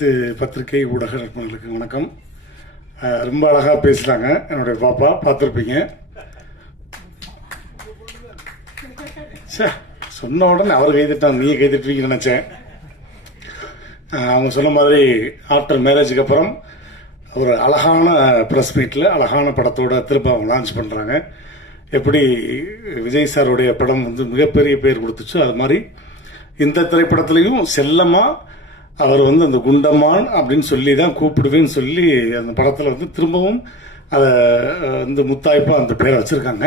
பத்திரிகை ஊடக நண்பர்களுக்கு வணக்கம். ரொம்ப அழகாக பேசுகிறாங்க என்னுடைய பாப்பா, பார்த்துருப்பீங்க. சொன்ன உடனே அவர் கைதிட்டாங்க, நீ கைதிட்டுவீங்கன்னு நினச்சேன். அவங்க சொன்ன மாதிரி ஆஃப்டர் மேரேஜுக்கு அப்புறம் ஒரு அழகான ப்ரெஸ் மீட்டில் அழகான படத்தோட திரும்ப அவங்க லான்ச் பண்ணுறாங்க. எப்படி விஜய் சாருடைய படம் மிகப்பெரிய பேர் கொடுத்துச்சு, அது மாதிரி இந்த திரைப்படத்துலேயும் செல்லமாக அவர் அந்த குண்டம்மான் அப்படின்னு சொல்லி தான் கூப்பிடுவேன்னு சொல்லி அந்த படத்தில் திரும்பவும் அதை முத்தாய்ப்பாக அந்த பேரை வச்சுருக்காங்க.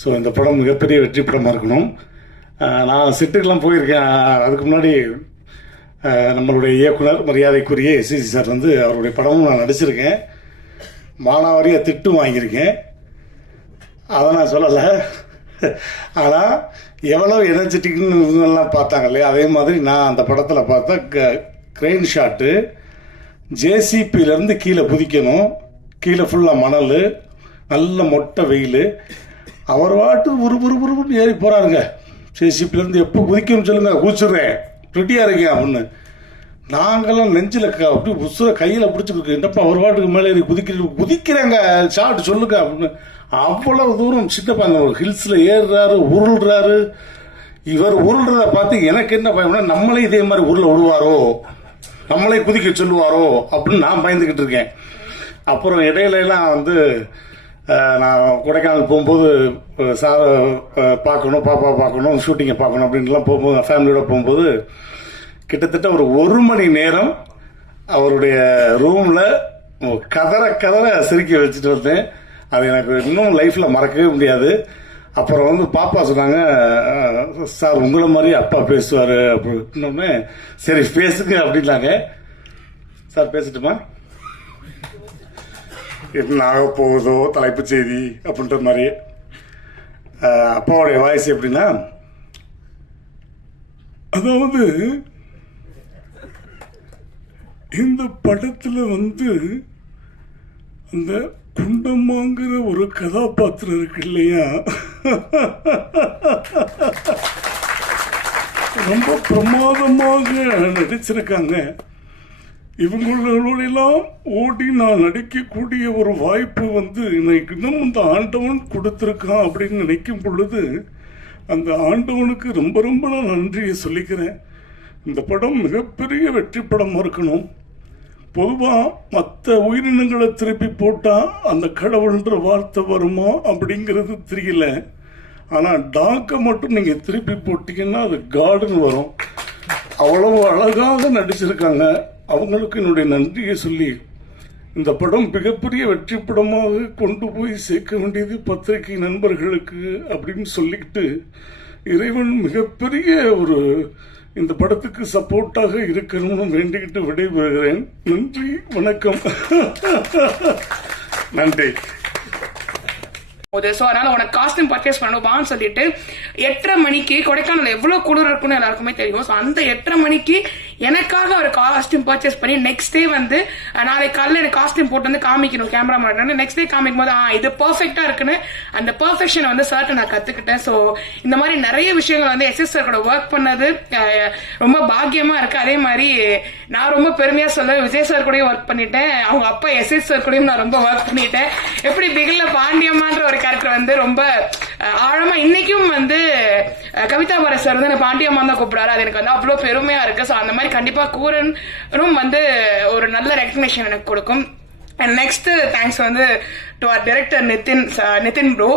ஸோ இந்த படம் மிகப்பெரிய வெற்றி படமாக இருக்கணும். நான் செட்டுக்கெல்லாம் போயிருக்கேன். அதுக்கு முன்னாடி நம்மளுடைய இயக்குனர் மரியாதைக்குரிய எஸ்சிசி சார் அவருடைய படமும் நான் நடிச்சிருக்கேன். மானாவாரியாக திட்டும் வாங்கியிருக்கேன், அதை நான் சொல்லலை. ஆனால் எவ்வளோ எனர்ஜெட்டிக்னு இவங்கெல்லாம் பார்த்தாங்க இல்லையா, அதே மாதிரி நான் அந்த படத்தில் பார்த்தா க்ரெயின் ஷாட்டு, ஜேசிபியிலேருந்து கீழே குதிக்கணும், கீழே ஃபுல்லாக மணல், நல்ல மொட்டை வெயில், அவர் வாட்டு உருன்னு ஏறி போகிறாருங்க. ஜேசிபியிலேருந்து எப்போ குதிக்கணும்னு சொல்லுங்கள், குதிச்சுடுறேன், ரெடியாக இருக்கேன் அப்படின்னு. நாங்கள்லாம் நெஞ்சில் அப்படி புதுசாக கையில் பிடிச்சிருக்கு, என்னப்பா அவர் வாட்டுக்கு மேலே ஏறி குதிக்கிறேங்க, ஷாட்டு சொல்லுங்க அப்படின்னு. அவ்வளவு தூரம் சின்னப்பா அந்த ஒரு ஹில்ஸில் ஏறுறாரு, உருள்றாரு. இவர் உருள்றதை பார்த்து எனக்கு என்ன பயம்னா, நம்மளே இதே மாதிரி உருளை விடுவாரோ, நம்மளே குதிக்க சொல்லுவாரோ அப்படின்னு நான் பயந்துக்கிட்டு இருக்கேன். அப்புறம் இடையிலாம் நான் கொடைக்கானல் போகும்போது சாரை பார்க்கணும், பாப்பா பார்க்கணும், ஷூட்டிங்கை பார்க்கணும் அப்படின்லாம் போகும்போது ஃபேமிலியோட போகும்போது கிட்டத்தட்ட ஒரு 1 மணி நேரம் அவருடைய ரூமில் கதற சிரிக்க வச்சுட்டு வந்தேன். அது எனக்கு இன்னும் லைஃப்பில் மறக்கவே முடியாது. அப்புறம் பாப்பா சொன்னாங்க, சார் உங்களை மாதிரி அப்பா பேசுவார் அப்படின்னோடனே, சரி பேசுங்க அப்படின்னாங்க. சார் பேசட்டுமா? என்ன ஆக போகுதோ தலைப்புச் செய்தி அப்படின்ற மாதிரி. அப்பாவுடைய வாய்ஸ் எப்படின்னா, அதாவது இந்த படத்தில் அந்த குண்டம்மாங்கிற ஒரு கதாபாத்திரம் இருக்கு இல்லையா, ரொம்ப பிரமாதமாக நடிச்சிருக்காங்க. இவங்களோடெல்லாம் ஓடி நான் நடிக்கக்கூடிய ஒரு வாய்ப்பு எனக்கு இன்னும் இந்த ஆண்டவன் கொடுத்துருக்கான் அப்படின்னு நினைக்கும் பொழுது அந்த ஆண்டவனுக்கு ரொம்ப ரொம்ப நான் நன்றியை சொல்லிக்கிறேன். இந்த படம் மிகப்பெரிய வெற்றி படமாக இருக்கணும். பொதுவாக மற்ற உயிரினங்களை திருப்பி போட்டால் அந்த கடவுள்ன்ற வார்த்தை வருமா அப்படிங்கிறது தெரியல. ஆனால் டாக்கை மட்டும் நீங்கள் திருப்பி போட்டிங்கன்னா அது காடுன்னு வரும். அவ்வளவு அழகாக நடிச்சிருக்காங்க. அவங்களுக்கு என்னுடைய நன்றியை சொல்லி, இந்த படம் மிகப்பெரிய வெற்றி படமாக கொண்டு போய் சேர்க்க வேண்டியது பத்திரிகை நண்பர்களுக்கு அப்படின்னு சொல்லிக்கிட்டு, இறைவன் மிகப்பெரிய ஒரு இந்த படத்துக்கு சப்போர்ட்டாக இருக்கணும்னு வேண்டிக்கிட்டு விடைபெறுகிறேன். நன்றி, வணக்கம். நன்றி. ஸோ அதனால உனக்கு காஸ்டியூம் பர்ச்சேஸ் பண்ணணும்பான்னு சொல்லிட்டு 8:30 மணிக்கு கொடைக்கானல் எவ்வளோ குளிர் இருக்குன்னு எல்லாருக்குமே தெரியும். ஸோ அந்த 8:30 மணிக்கு எனக்காக ஒரு காஸ்டியூம் பர்ச்சேஸ் பண்ணி நெக்ஸ்ட் டே நாளைக்கு காலையில் எனக்கு காஸ்டியூம் போட்டு காமிக்கணும் கேமரா மாட்டேன். நெக்ஸ்ட் டே காமிக்கும் போது இது பர்ஃபெக்டாக இருக்குன்னு அந்த பர்ஃபெக்ஷனை சார்ட்ட நான் கற்றுக்கிட்டேன். ஸோ இந்த மாதிரி நிறைய விஷயங்கள் எஸ்எஸ் சார் கூட ஒர்க் பண்ணது ரொம்ப பாக்கியமாக இருக்குது. அதே மாதிரி நான் ரொம்ப பெருமையாக சொல்ல, விஜய் சார் கூடயும் ஒர்க் பண்ணிட்டேன், அவங்க அப்பா எஸ்எஸ் சார் கூடயும் நான் ரொம்ப ஒர்க் பண்ணிட்டேன். எப்படி பிகில்ல பாண்டியம்மான்ற ஒரு கேரக்டர் ரொம்ப ஆழமா இன்னைக்கும் கவிதா பாரத் சார் பாண்டியம்மா தான் கூப்பிடாரு. அது எனக்கு அவ்வளோ பெருமையா இருக்கு. ஸோ அந்த மாதிரி கண்டிப்பா கூரனும் ஒரு நல்ல ரெகக்னேஷன் எனக்கு கொடுக்கும். And next thanks to our director Nithin bro.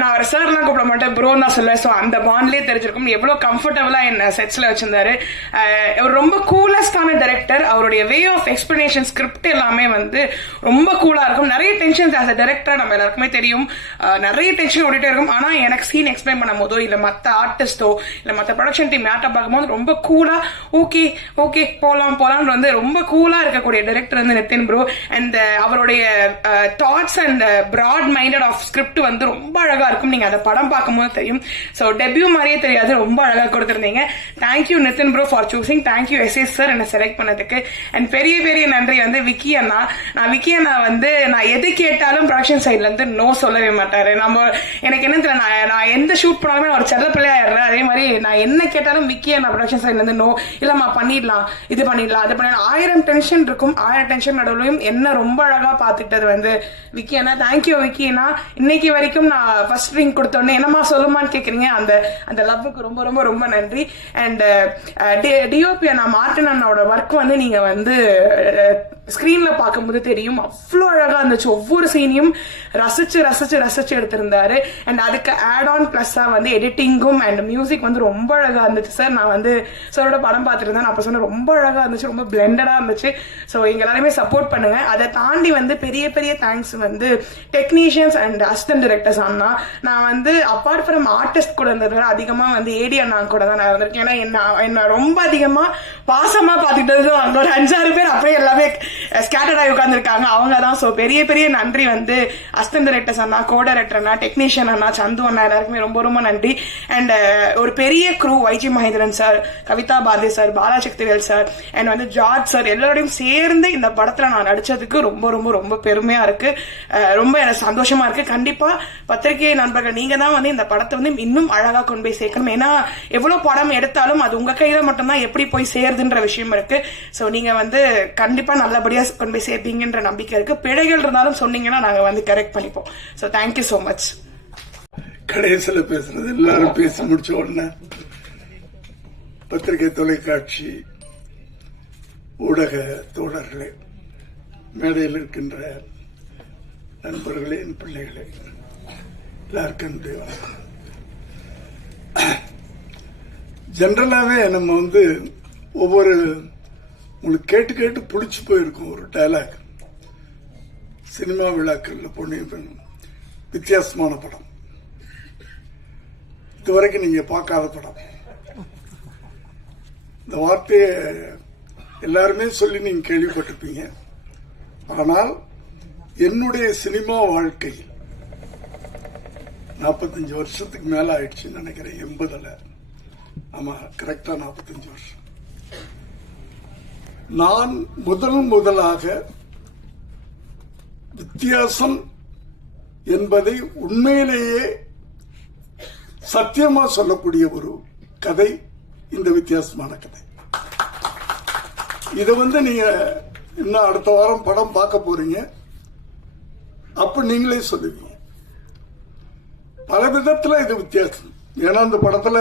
நான் அவர் சார்லாம் கூப்பிட மாட்டேன், ப்ரோன்னு தான் சொல்லுவேன். ஸோ அந்த பாண்ட்லேயே தெரிஞ்சிருக்கும் எவ்வளோ கம்ஃபர்டபுளாக என்ன செட்ஸில் வச்சிருந்தாரு. அவர் ரொம்ப கூலஸ்டான டைரக்டர். அவருடைய வே ஆஃப் எக்ஸ்பிளனேஷன் ஸ்கிரிப்ட் எல்லாமே ரொம்ப கூலாக இருக்கும். நிறைய டென்ஷன்ஸ் ஆஸ் அ டைரக்டர் நம்ம எல்லாருக்குமே தெரியும், நிறைய டென்ஷன் ஓடிட்டே இருக்கும். ஆனால் எனக்கு சீன் எக்ஸ்பிளைன் பண்ணும் போதோ இல்லை மற்ற ஆர்டிஸ்டோ இல்லை மற்ற ப்ரொடக்ஷன் டீம் யார்ட்ட பார்க்கும்போது ரொம்ப கூலாக ஓகே ஓகே போகலான்னு ரொம்ப கூலாக இருக்கக்கூடிய டைரக்டர் நிதின் ப்ரோ. அண்ட் அவருடைய தாட்ஸ் அண்ட் அந்த பிராட் மைண்டட் ஆஃப் ஸ்கிரிப்ட் வந்து ரொம்ப அழகா இருக்கும். நீங்க அந்த படம் பார்க்கும்போது தெரியும். ஸோ டெபியூ மாதிரியே தெரியாது, ரொம்ப அழகா கொடுத்துருந்தீங்க. Thank you Nitin bro for choosing. Thank you SS sir என்னை செலக்ட் பண்ணதுக்கு. அண்ட் பெரிய பெரிய நன்றி வந்து விக்கி அண்ணா. விக்கி அண்ணா வந்து நான் எது கேட்டாலும் ப்ரொடக்ஷன் சைட்ல இருந்து நோ சொல்லவே மாட்டாரு. எனக்கு என்ன தெரியல, நான் எந்த ஷூட் பண்ணாலுமே ஒரு செல்ல பிள்ளையாடுறேன். அதே மாதிரி நான் என்ன கேட்டாலும் விக்கி அண்ணா ப்ரொடக்ஷன் சைட்ல இருந்து நோ, இல்லம்மா பண்ணிடலாம், இது பண்ணிடலாம், அது பண்ணலாம். 1000 டென்ஷன் இருக்கும். 1000 டென்ஷன் நடுவுலையும் என்ன ரொம்ப அழகா பாத்துக்கிட்டது வந்து விக்கி அண்ணா. தேங்க்யூ விக்கி அண்ணா. இன்னைக்கு வரைக்கும் நான் ஃபர்ஸ்ட் ரிங் கொடுத்தோன்னே என்னமா சொல்லுமான்னு கேக்குறீங்க, அந்த லவ்வுக்கு ரொம்ப ரொம்ப ரொம்ப நன்றி. அண்ட் டிஓபி அண்ணா மார்டின் அண்ணாவோட ஒர்க் வந்து நீங்க வந்து ஸ்கிரீன்ல பார்க்கும்போது தெரியும், அவ்வளோ அழகா இருந்துச்சு. ஒவ்வொரு சீனையும் ரசிச்சு ரசிச்சு ரசிச்சு எடுத்திருந்தாரு. அண்ட் அதுக்கு ஆட் ஆன் பிளஸ்ஸா வந்து எடிட்டிங்கும் அண்ட் மியூசிக் வந்து ரொம்ப அழகா இருந்துச்சு சார். நான் வந்து சாரோட படம் பார்த்துருந்தேன், நான் அப்ப சொன்ன ரொம்ப அழகா இருந்துச்சு, ரொம்ப பிளெண்டடா இருந்துச்சு. ஸோ எங்க எல்லாருமே சப்போர்ட் பண்ணுங்க. அதை தாண்டி வந்து பெரிய பெரிய தேங்க்ஸ் வந்து டெக்னீஷியன்ஸ் அண்ட் அசிஸ்டன்ட் டைரக்டர்ஸ் அண்ணா. நான் வந்து அப்பார்ட் ஃப்ரம் ஆர்டிஸ்ட் கூட இருந்தது அதிகமா வந்து ஏடி அண்ணா கூட தான் நான் இருந்திருக்கேன். ஏன்னா என்ன ரொம்ப அதிகமா பாசமா பார்த்துட்டு அங்க ஒரு 5-6 பேர் அப்படியே எல்லாமே ஸ்கேட்டர்ட் ஆகி உட்காந்துருக்காங்க, அவங்க தான். ஸோ பெரிய பெரிய நன்றி வந்து அசிஸ்டன்ட் டைரக்டர்ஸ் அண்ணா, கோ டைரக்டர் அண்ணா, டெக்னீஷியன் அண்ணா, சந்து அண்ணா, எல்லாருக்குமே ரொம்ப ரொம்ப நன்றி. அண்ட் ஒரு பெரிய crew, YG Mahendran sir, Kavitha Bharathi sir, Balasakthivel sir, and வந்து ஜார்ஜ் சார், எல்லாரோடையும் சேர்ந்து இந்த படத்துல நான் நடிச்சதுக்கு ரொம்ப ரொம்ப ரொம்ப பெருமையா இருக்கு, ரொம்ப எனக்கு சந்தோஷமா இருக்கு. கண்டிப்பா பத்திரிகை நண்பர்கள் நீங்க தான் வந்து இந்த படத்தை வந்து இன்னும் அழகா கொண்டு போய் சேர்க்கணும். ஏன்னா எவ்வளவு படம் எடுத்தாலும் அது உங்க கையில மட்டும்தான் எப்படி போய் சேருதுன்ற விஷயம் இருக்கு. ஸோ நீங்க வந்து கண்டிப்பா நல்லபடியா கொண்டு போய் சேர்ப்பீங்கன்ற நம்பிக்கை இருக்கு. பிழைகள் இருந்தாலும் சொன்னீங்கன்னா நாங்க வந்து கரெக்ட் பண்ணிப்போம். So thank you so much. கடைசியில் பேசுறது எல்லாரும் பேசி முடிச்ச உடனே பத்திரிகை, தொலைக்காட்சி, ஊடக தோழர்களே, மேடையில் இருக்கின்ற நண்பர்களே, என் பிள்ளைகளே, எல்லாருக்கும் ஜென்ரலாகவே நம்ம வந்து ஒவ்வொரு உங்களுக்கு கேட்டு கேட்டு பிடிச்சி போயிருக்கும் ஒரு டயலாக். சினிமா விழாக்களில் பொண்ணு வித்தியாசமான படம், இதுவரைக்கும் நீங்க பார்க்காத படம், இந்த வார்த்தையை எல்லாருமே சொல்லி நீங்க கேள்விப்பட்டிருப்பீங்க. ஆனால் என்னுடைய சினிமா வாழ்க்கையில் 45 வருஷத்துக்கு மேல ஆயிடுச்சுன்னு நினைக்கிறேன். 80ல், ஆமா கரெக்டா 45 வருஷம். நான் முதலாக வித்தியாசம் என்பதை உண்மையிலேயே சத்தியமா சொல்லக்கூடிய ஒரு கதை இந்த வித்தியாசமான கதை. இதை வந்து நீங்க இன்னும் அடுத்த வாரம் படம் பார்க்க போறீங்க, அப்ப நீங்களே சொல்லுவீங்க. பல விதத்துல இது வித்தியாசம். ஏன்னா இந்த படத்துல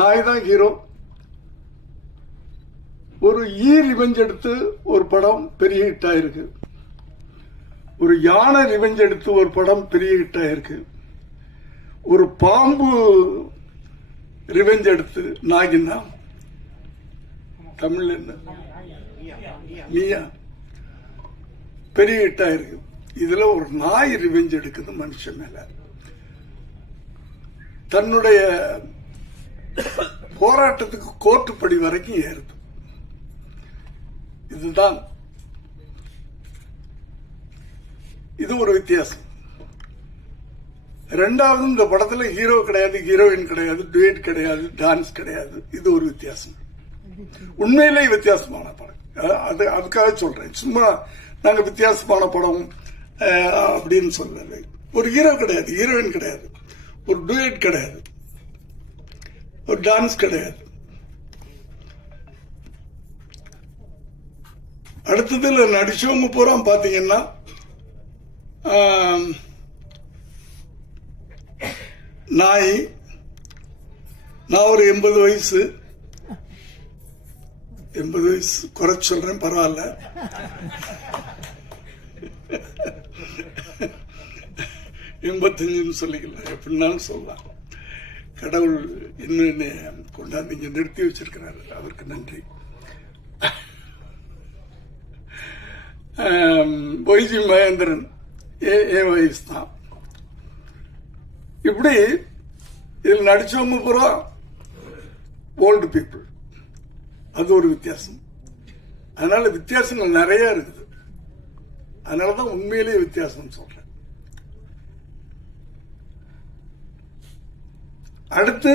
நாய் தான் ஹீரோ. ஒரு ரிவெஞ்ச் எடுத்து ஒரு படம் பெரிய ஹிட் ஆயிருக்கு. ஒரு யானை ரிவெஞ்ச் எடுத்து ஒரு படம் பெரிய ஹிட் ஆயிருக்கு. ஒரு பாம்பு ரிவெஞ்ச் எடுத்து, நாகின்னா தமிழ் என்ன, நீயா, பெரிய ஹிட் ஆயிருக்கு. இதுல ஒரு நாய் ரிவெஞ்ச் எடுக்குது மனுஷன் மேல. தன்னுடைய போராட்டத்துக்கு கோர்ட்டு படி வரைக்கும் ஏறுது. இதுதான், இது ஒரு வித்தியாசம். ரெண்டாவது, இந்த படத்துல ஹீரோ கிடையாது, ஹீரோயின் கிடையாது, டுயட் கிடையாது, டான்ஸ் கிடையாது. இது ஒரு வித்தியாசம், உண்மையிலேயே வித்தியாசமான படம். அதுக்காக சொல்றேன். சும்மா நாங்க வித்தியாசமான படம் அப்படின்னு சொல்லலை. ஒரு ஹீரோ கிடையாது, ஹீரோயின் கிடையாது, ஒரு டுயட் கிடையாது, ஒரு டான்ஸ் கிடையாது. அடுத்ததுல நடிச்சவங்க பூரா பாத்தீங்கன்னா நாய். நான் ஒரு 80 வயசு குறைச்சு சொல்றேன், பரவாயில்ல. எண்பத்தஞ்சுன்னு சொல்லிக்கலாம், எப்படின்னாலும் சொல்லலாம். கடவுள் இன்னும் என்னை கொண்டாந்து இங்க நிறுத்தி வச்சிருக்கிறாரு, அவருக்கு நன்றி. வைஜி மகேந்திரன் என் வயசு தான். இப்படி இதில் நடிச்சவங்க பூரா ஓல்டு பீப்புள். அது ஒரு வித்தியாசம். அதனால வித்தியாசங்கள் நிறைய இருக்குது. அதனாலதான் உண்மையிலேயே வித்தியாசம் சொல்றேன். அடுத்து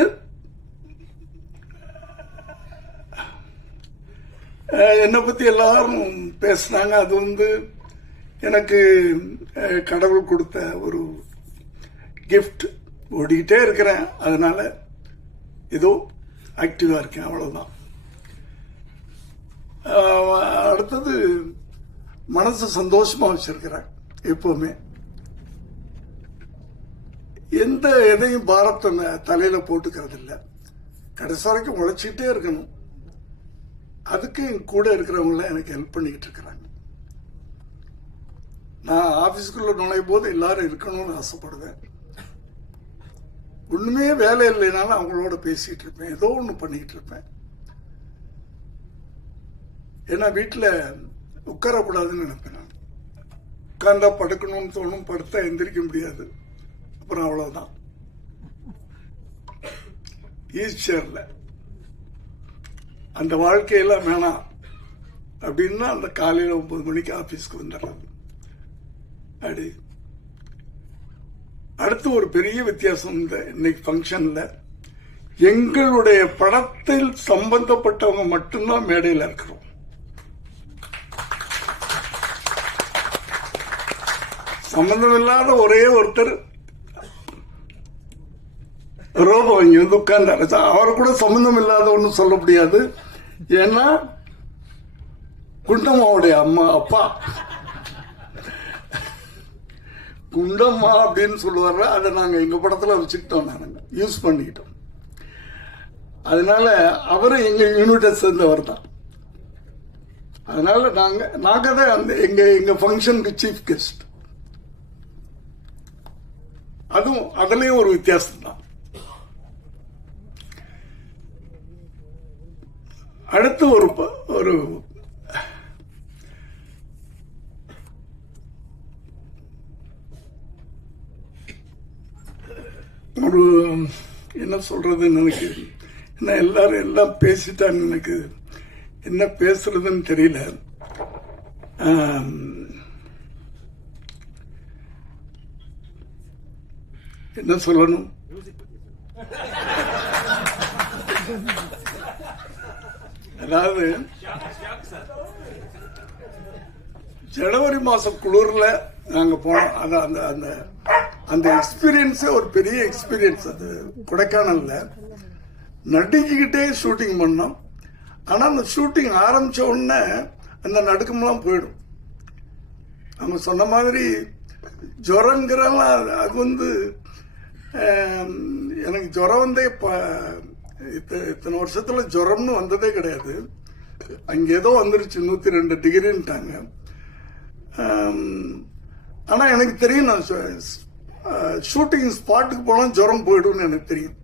என்னை பத்தி எல்லாரும் பேசினாங்க. அது எனக்கு கடவுள் கொடுத்த ஒரு கிஃப்ட். ஓடிக்கிட்டே இருக்கிறேன், அதனால ஏதோ ஆக்டிவா இருக்கேன், அவ்வளவுதான். அடுத்தது மனசு சந்தோஷமா வச்சிருக்கிறேன். எப்பவுமே எந்த எதையும் பாரத்தை தலையில போட்டுக்கிறது இல்லை. கடைசி வரைக்கும் உழைச்சிக்கிட்டே இருக்கணும். அதுக்கு என் கூட இருக்கிறவங்கள எனக்கு ஹெல்ப் பண்ணிக்கிட்டு இருக்கிறாங்க. நான் ஆபீஸ்க்குள்ள நுழையும் போது எல்லாரும் இருக்கணும்னு ஆசைப்படுவேன். ஒண்ணுமே வேலை இல்லைனாலும் அவங்களோட பேசிட்டு இருப்பேன், ஏதோ ஒண்ணு பண்ணிக்கிட்டு இருப்பேன். ஏன்னா வீட்டுல உட்காரக்கூடாதுன்னு நினைப்பேன். நான் உட்கார்ந்தா படுக்கணும்னு தோணும், படுத்தா எந்திரிக்க முடியாது. அப்புறம் அவ்வளவுதான், ஈஸ்டர்ல அந்த வாழ்க்கையெல்லாம் வேணாம் அப்படின்னா அந்த காலையில 9 மணிக்கு ஆபீஸ்க்கு வந்துடுறது. அப்படி அடுத்து ஒரு பெரிய வித்தியாசம் இன்னைக்கு ஃபங்க்ஷன்ல, எங்களுடைய படத்தில் சம்பந்தப்பட்டவங்க மட்டும்தான் மேடையில் இருக்கிறோம். சம்பந்தம் இல்லாத ஒரே ஒருத்தர் ரோபோ இங்க உட்கார்ந்தாரு. அவர் கூட சம்பந்தம் இல்லாத ஒண்ணு சொல்ல முடியாது. ஏன்னா குண்டம்மாவுடைய அப்பா குண்டம்மா அப்படின்னு சொல்லுவாரு. அதை நாங்க எங்க படத்துல வச்சுக்கிட்டோம், நாங்க யூஸ் பண்ணிக்கிட்டோம். அதனால அவரு எங்க யூனிட்டை சேர்ந்தவர் தான். அதனால நாங்க தான் அந்த எங்க ஃபங்க்ஷனுக்கு சீஃப் கெஸ்ட். அதுலயும் ஒரு வித்தியாசம் தான். அடுத்து ஒரு ஒரு என்ன சொல்றதுன்னு எனக்கு என்ன எல்லாரும் எல்லாம் பேசிட்டான்னு எனக்கு என்ன பேசுறதுன்னு தெரியல. என்ன சொல்லணும்? அதாவது ஜனவரி மாசம் குளிர்ல நாங்க போனோம். அந்த எக்ஸ்பீரியன்ஸே ஒரு பெரிய எக்ஸ்பீரியன்ஸ். அது கொடைக்கானல்ல நடுங்கிக்கிட்டே ஷூட்டிங் பண்ணோம். ஆனா அந்த ஷூட்டிங் ஆரம்பிச்ச உடனே அந்த நடுக்கம்லாம் போயிடும். நம்ம சொன்ன மாதிரி ஜுரங்கிறலாம் அது எனக்கு ஜுரம் வந்தே இத்தனை வருஷத்துல ஜுரம்னு வந்ததே கிடையாது. அங்க ஏதோ வந்துருச்சு 102 டிகிரின்ட்டாங்க. ஆனா எனக்கு தெரியும், நான் ஷூட்டிங் ஸ்பாட்டுக்கு போனா ஜுரம் போயிடும்னு எனக்கு தெரியும்.